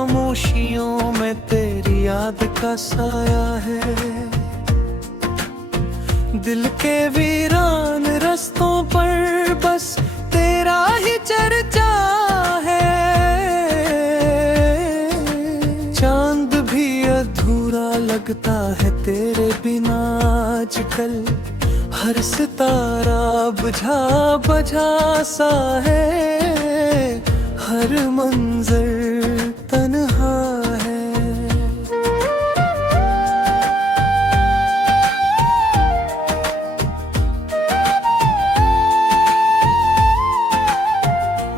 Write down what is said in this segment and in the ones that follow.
खामोशियों में तेरी याद का साया है। दिल के वीरान रस्तों पर बस तेरा ही चर्चा है। चांद भी अधूरा लगता है तेरे बिना आजकल। हर सितारा बुझा बुझा सा है, हर मंजर तन्हा है।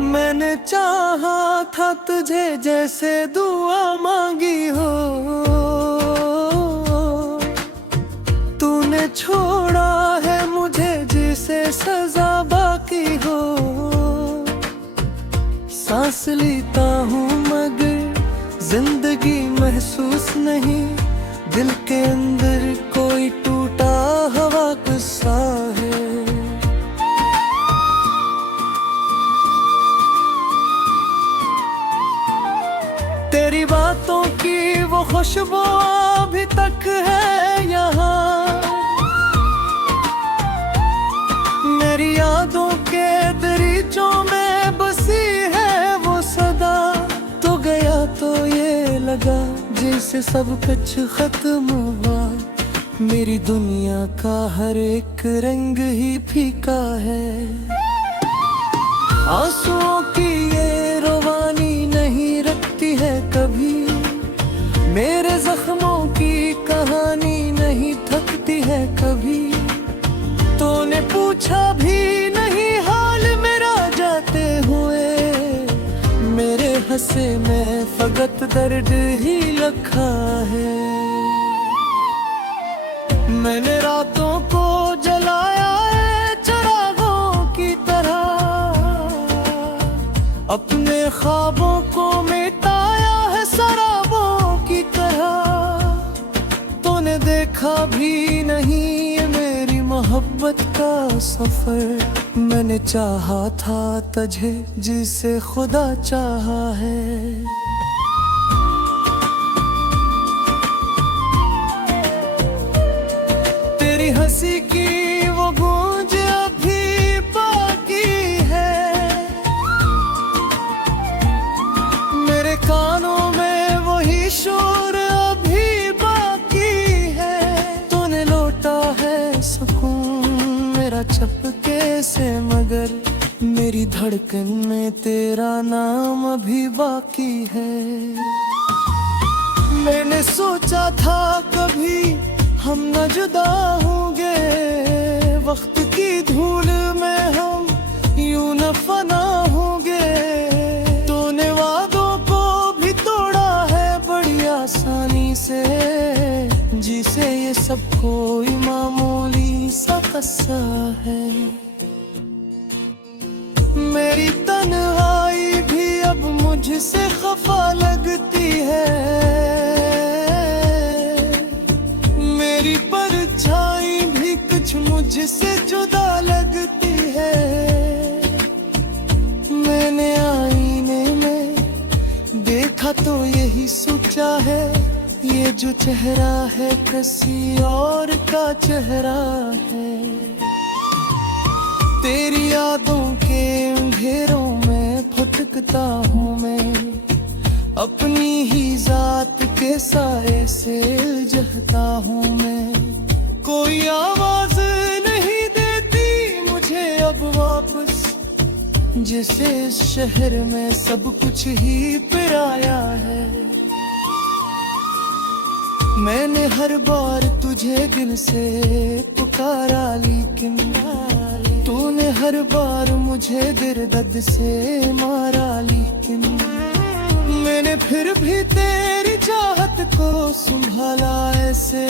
मैंने चाहा था तुझे जैसे दुआ मांगी हो, तूने छोड़ा है मुझे जिसे सजा बाकी हो। सांस लेता हूँ मगर जिंदगी महसूस नहीं, दिल के अंदर कोई टूटा हवा गुस्सा है। तेरी बातों की वो खुशबू अभी तक है यहाँ, मेरी यादों के दरीचों में बसी है वो सदा। तो गया तो ये लगा जैसे सब कुछ खत्म हुआ, मेरी दुनिया का हर एक रंग ही फीका है। आंसुओं की ये रवानी नहीं रखती है कभी, मेरे जख्मों की कहानी नहीं थकती है कभी। तूने पूछा भी नहीं हाल मेरा जाते हुए, मेरे हंसे में फकत दर्द ही लिखा है। मैंने रातों को जलाया है चिरागों की तरह, अपने ख्वाबों को मिटाया है शराबों की तरह। तूने देखा भी नहीं ये मेरी मोहब्बत का सफर, मैंने चाहा था तुझे जिसे खुदा चाहा है। तेरी हंसी की वो गूंज अभी बाकी है, मेरे कानों में वही शोर अभी बाकी है। तूने लौटा है सुकून मेरा चपके से, मगर मेरी धड़कन में तेरा नाम अभी बाकी है। मैंने सोचा था कभी हम न जुदा होंगे, वक्त की धूल में हम यूं न फना होंगे। तूने वादों को भी तोड़ा है बड़ी आसानी से, जिसे ये सब कोई मामूली सा किस्सा है। मेरी तन्हाई भी अब मुझसे खफा लगती है, मेरी परछाई भी कुछ मुझसे जुदा लगती है। मैंने आईने में देखा तो यही सोचा है, ये जो चेहरा है किसी और का चेहरा है। तेरी यादों के अंधेरों में भटकता हूँ मैं, अपनी ही जात के साए से उलझता हूँ मैं। कोई आवाज नहीं देती मुझे अब वापस, जैसे इस शहर में सब कुछ ही पराया है। मैंने हर बार तुझे दिल से पुकारा, लेकिन तूने हर बार मुझे दर्द से मारा। लेकिन मैंने फिर भी तेरी चाहत को संभाला ऐसे,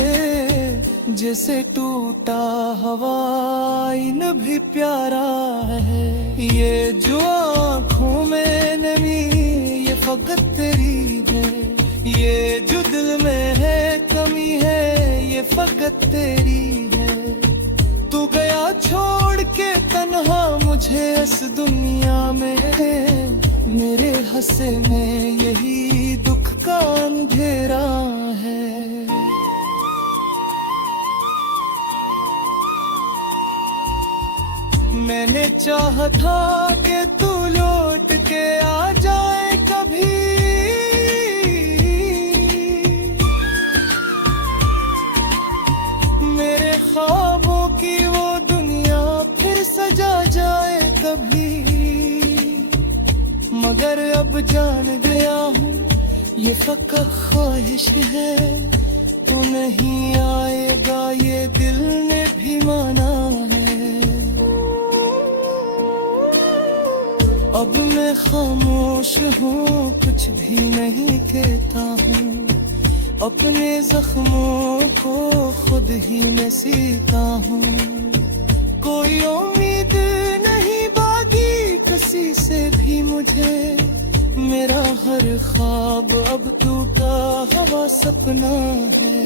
जैसे टूटा हवाइन भी प्यारा है। ये जो आँखों में नमी ये फकत तेरी है, ये जो दिल में है कमी है ये फकत तेरी है। तू गया छोड़ के तन्हा मुझे इस दुनिया में, मेरे हंसे में यही दुख अंधेरा है। मैंने चाहा था कि तू लौट के आ जाए कभी, मेरे ख्वाबों की वो दुनिया फिर सजा जाए कभी। मगर अब जान गया हूँ ये फकत ख्वाहिश है, तू नहीं आएगा ये दिल ने भी माना है। अब मैं खामोश हूँ, कुछ भी नहीं कहता हूँ, अपने जख्मों को खुद ही मैं सीता हूँ। कोई उम्मीद नहीं बाकी किसी से भी मुझे, मेरा हर ख्वाब अब टूटा हुआ सपना है।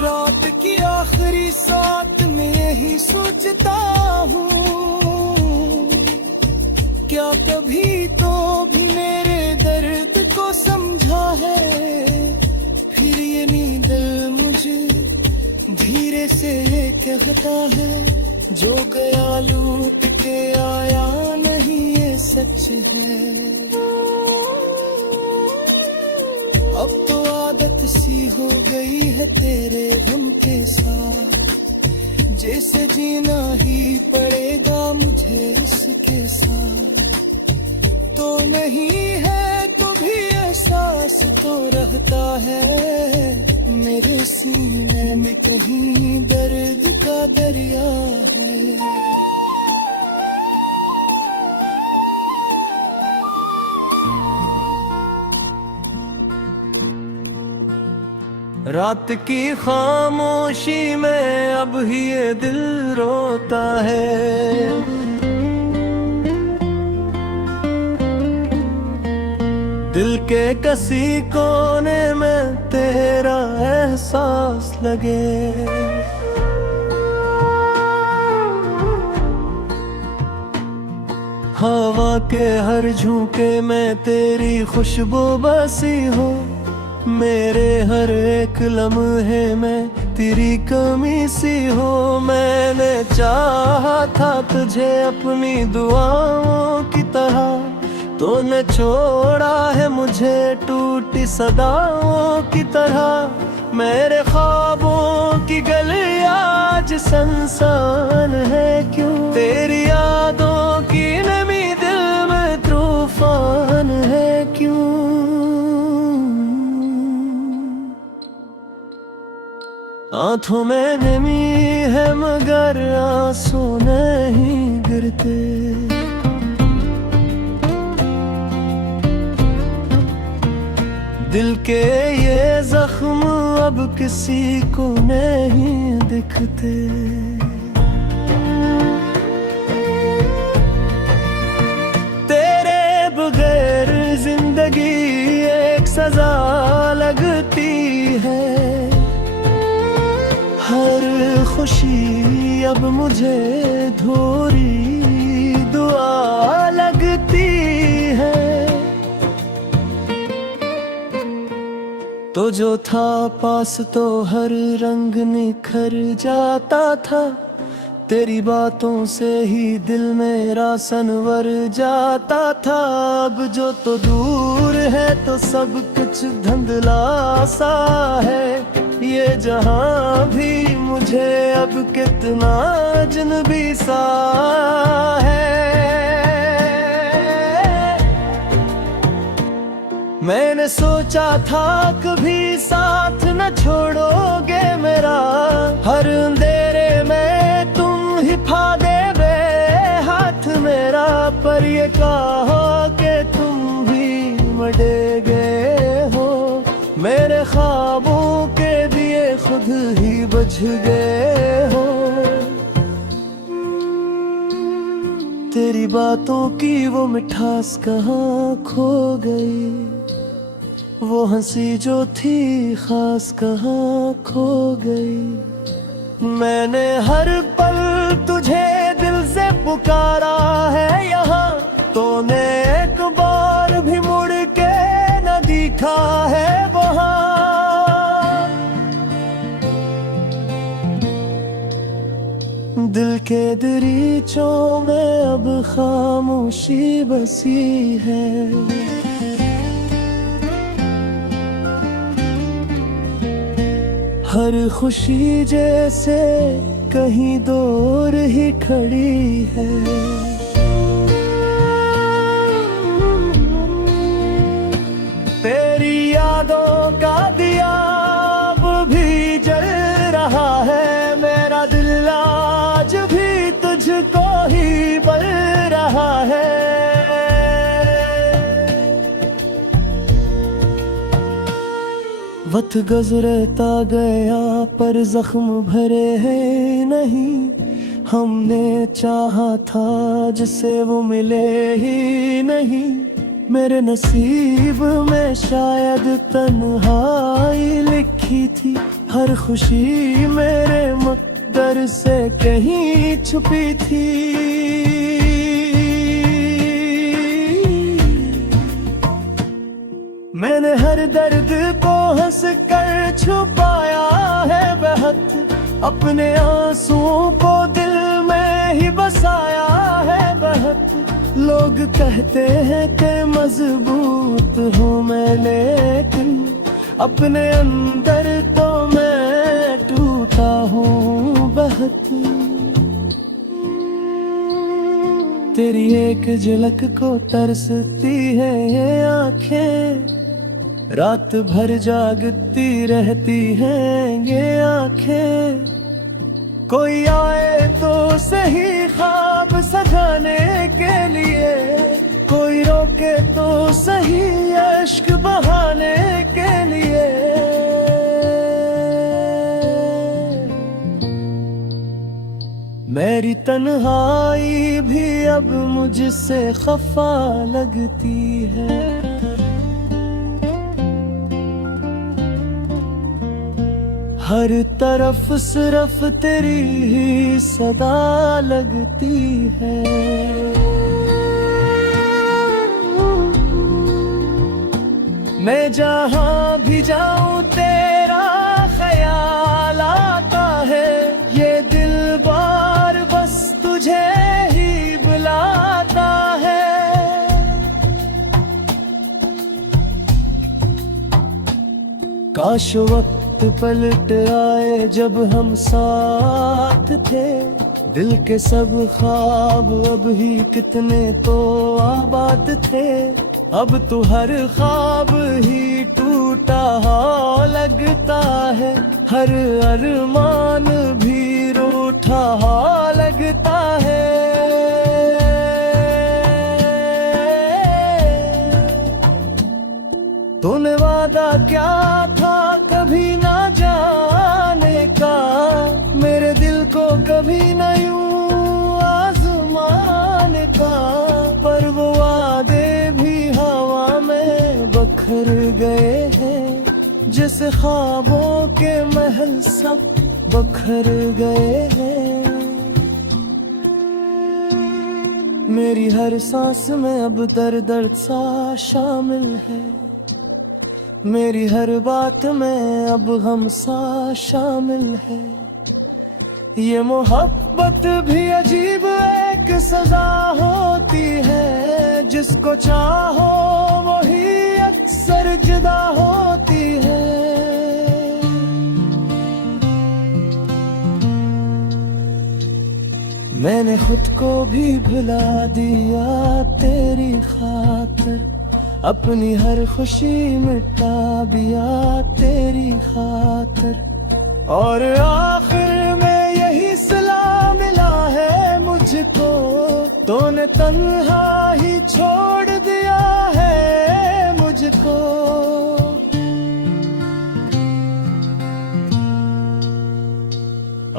रात की आखिरी साथ में यही सोचता हूँ, क्या कभी तो भी मेरे दर्द को समझा है। फिर ये नींद मुझे धीरे से कहता है, जो गया लूट के आया नहीं ये सच है। अब तो आदत सी हो गई है तेरे गम के साथ, जैसे जीना ही पड़ेगा मुझे इसके साथ। तो नहीं है तो भी एहसास तो रहता है, मेरे सीने में कहीं दर्द का दरिया है। रात की खामोशी में अब ही ये दिल रोता है। दिल के किसी कोने में तेरा एहसास लगे, हवा के हर झोंके में तेरी खुशबू बसी हो, मेरे हर एक लम्हे में तेरी कमी सी हो। मैंने चाहा था तुझे अपनी दुआओं की तरह, तूने छोड़ा है मुझे टूटी सदाओं की तरह। मेरे ख्वाबों की गली आज सुनसान है क्यों, तेरी यादों की नमी दिल में तूफान है क्यों। आंखों में नमी है मगर आंसू नहीं गिरते, दिल के ये जख्म अब किसी को नहीं दिखते। तेरे बगैर जिंदगी एक सजा लगती है, हर खुशी अब मुझे धोरी दुआ लगती है। तो जो था पास तो हर रंग निखर जाता था, तेरी बातों से ही दिल मेरा सनवर जाता था। अब जो तो दूर है तो सब कुछ धुंधला सा है, ये जहां भी मुझे अब कितना अजनबी सा है। मैंने सोचा था कभी साथ न छोड़ोगे मेरा, हर अंधेरे में तुम हिफा देवे हाथ मेरा। पर ये कहो कि तुम भी मरे गए हो, मेरे ख्वाबों के दिए खुद ही बुझ गए हो। तेरी बातों की वो मिठास कहाँ खो गई, वो हंसी जो थी खास कहाँ खो गई। मैंने हर पल तुझे दिल से पुकारा है यहाँ, तूने एक बार भी मुड़ के न दिल के दरीचों में अब खामोशी बसी है। हर खुशी जैसे कहीं दूर ही खड़ी है। तेरी यादों का दिया अब भी जल रहा है। मेरा दिल आज भी तुझको ही बल रहा है। वक्त गुजरता गया पर जख्म भरे हैं नहीं। हमने चाहा था जिसे वो मिले ही नहीं। मेरे नसीब में शायद तन्हाई लिखी थी। हर खुशी मेरे मकदर से कहीं छुपी थी। मैंने हर दर्द को हंस कर छुपाया है बहुत। अपने आंसुओं को दिल में ही बसाया है बहुत। लोग कहते हैं कि मजबूत हूँ मैं, लेकिन अपने अंदर तो मैं टूटा हूँ बहुत। तेरी एक झलक को तरसती है ये आंखें। रात भर जागती रहती हैं ये आंखें। कोई आए तो सही ख्वाब सजाने के लिए। कोई रोके तो सही अश्क बहाने के लिए। मेरी तन्हाई भी अब मुझसे खफा लगती है। हर तरफ सिर्फ तेरी ही सदा लगती है। मैं जहाँ भी जाऊँ तेरा ख्याल आता है। ये दिल बार बस तुझे ही बुलाता है। काश वक्त पलट आए जब हम साथ थे। दिल के सब ख्वाब अब ही कितने तो आबाद थे। अब तो हर ख्वाब ही टूटा हाँ लगता है। हर अरमान भी रूठा हाँ लगता है। तूने वादा क्या था कभी ना जाने का। मेरे दिल को कभी ना यूं आजमाने का। पर वो वादे भी हवा में बखर गए हैं। जैसे ख्वाबों के महल सब बखर गए हैं। मेरी हर सांस में अब दर्द दर्द सा शामिल है। मेरी हर बात में अब हम सा शामिल है। ये मोहब्बत भी अजीब एक सजा होती है। जिसको चाहो वही अक्सर जुदा होती है। मैंने खुद को भी भुला दिया तेरी खातिर। अपनी हर खुशी मिटा दिया तेरी खातिर। और आखिर में यही सिला मिला है मुझको। तूने तन्हा ही छोड़ दिया है मुझको।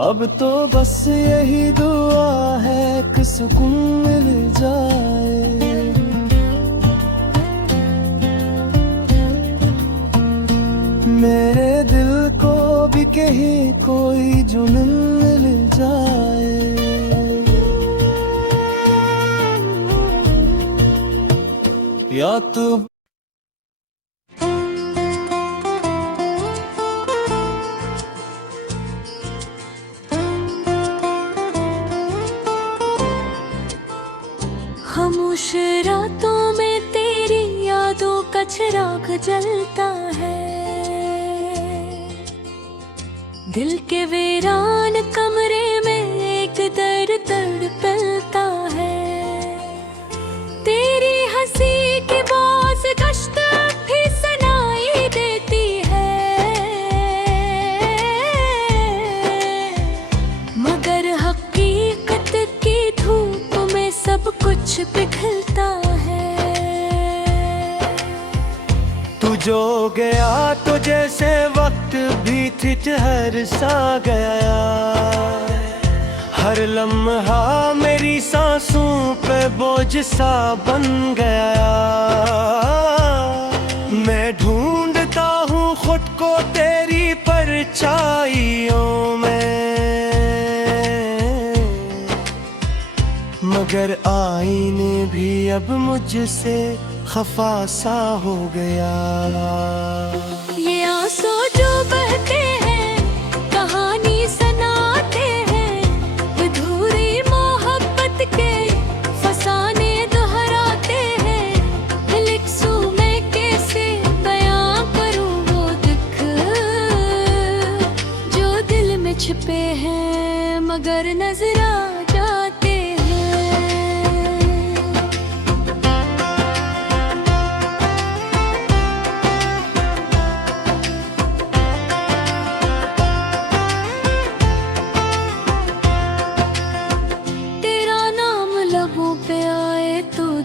अब तो बस यही दुआ है कि सुकून मिल जाए। मेरे दिल को भी कहीं कोई जुनून मिल जाए। या तो खामोश रातों में तेरी यादों का चिराग जलता है। दिल के वीरान कमरे में एक दर्द तड़पता है। तेरी हंसी की बाज गश्त भी सुनाई देती है, मगर हकीकत की धूप में सब कुछ पिघलता है। तू जो गया तो जैसे वक्त भी ठहर सा गया। हर लम्हा मेरी सांसों पे बोझ सा बन गया। मैं ढूंढता हूँ खुद को तेरी परछाइयों में, मगर आईने भी अब मुझसे खफा सा हो गया। ये आंसू जो बहते हैं कहानी सुनाते हैं, अधूरी मोहब्बत के फसाने दोहराते हैं। लिखूं मैं कैसे बयां करूं वो दुख जो दिल में छिपे हैं मगर नजर आ जाते हैं।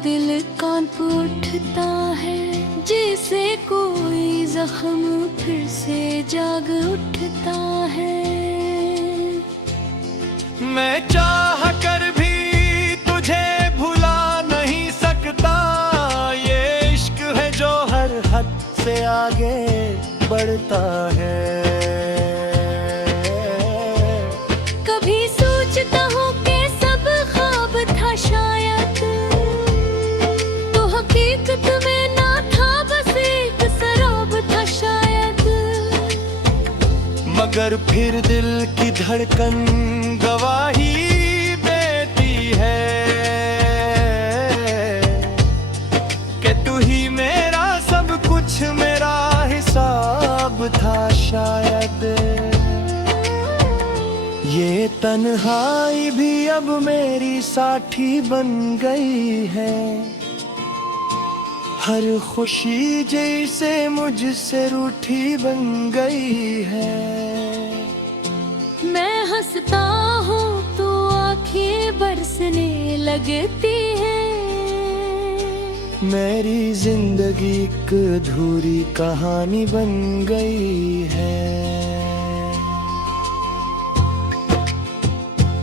दिल कांप उठता है, जैसे कोई जख्म फिर से जाग उठता है। मैं चाह कर भी तुझे भुला नहीं सकता। ये इश्क है जो हर हद से आगे बढ़ता है। कभी सोचता हूँ कि सब ख्वाब था शायद, हकीकत में ना था बस एक सराब था शायद। मगर फिर दिल की धड़कन गवाही देती है कि तू ही मेरा सब कुछ, मेरा हिसाब था शायद। ये तन्हाई भी अब मेरी साथी बन गई है। हर खुशी जैसे मुझसे रूठी बन गई है। मैं हंसता हूँ तो आंखें बरसने लगती हैं। मेरी जिंदगी एक अधूरी कहानी बन गई है।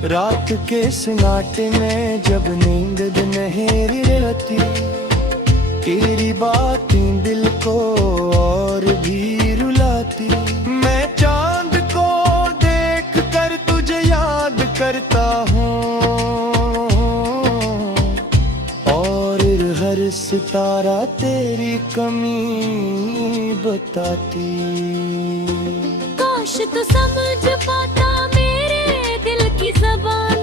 रात के सन्नाटे में जब नींद नहीं रहती, तेरी बातें दिल को और भी रुलाती। मैं चांद को देख कर तुझे याद करता हूँ, और हर सितारा तेरी कमी बताती। काश तू समझ पाता मेरे दिल की ज़बान,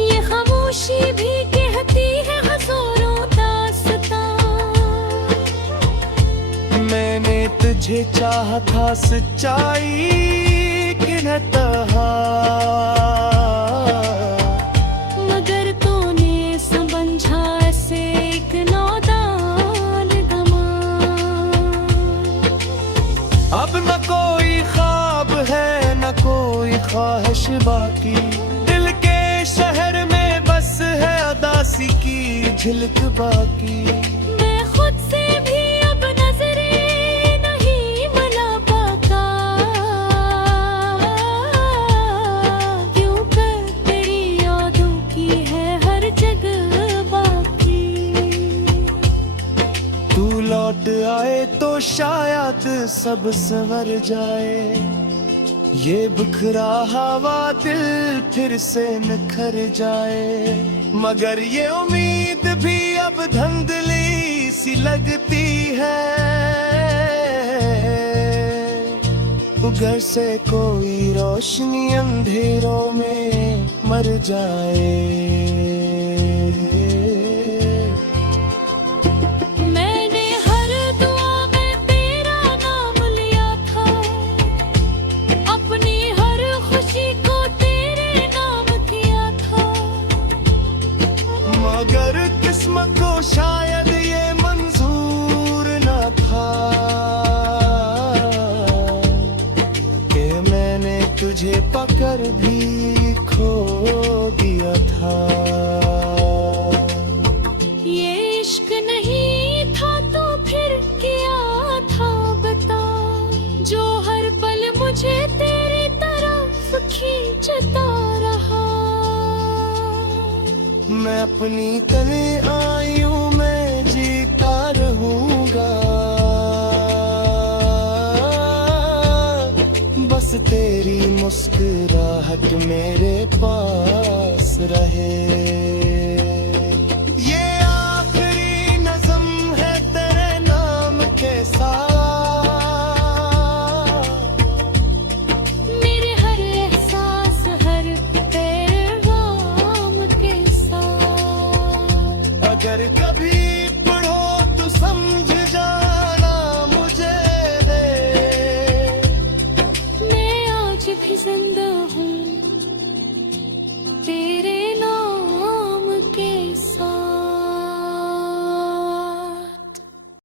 ये खामोशी भी कहती है हज़ारों मैंने तुझे चाहा था सच्चाई की नतहा, मगर तूने समझा ऐसे एक नादान गमान। अब न कोई ख्वाब है न कोई ख्वाहिश बाकी। दिल के शहर में बस है उदासी की झलक बाकी। लौट आए तो शायद सब संवर जाए। ये बिखरा हवा दिल फिर से निखर जाए। मगर ये उम्मीद भी अब धुंधली सी लगती है। उधर से कोई रोशनी अंधेरों में मर जाए। पीछे पकड़ भी खो दिया था। ये इश्क नहीं था तो फिर क्या था बता, जो हर पल मुझे तेरी तरफ खींचता रहा। मैं अपनी तने आयु में जीता रहूंगा, बस तेरी मुस्कुराहट मेरे पास रहे। ये आखिरी नज़्म है तेरे नाम के साथ,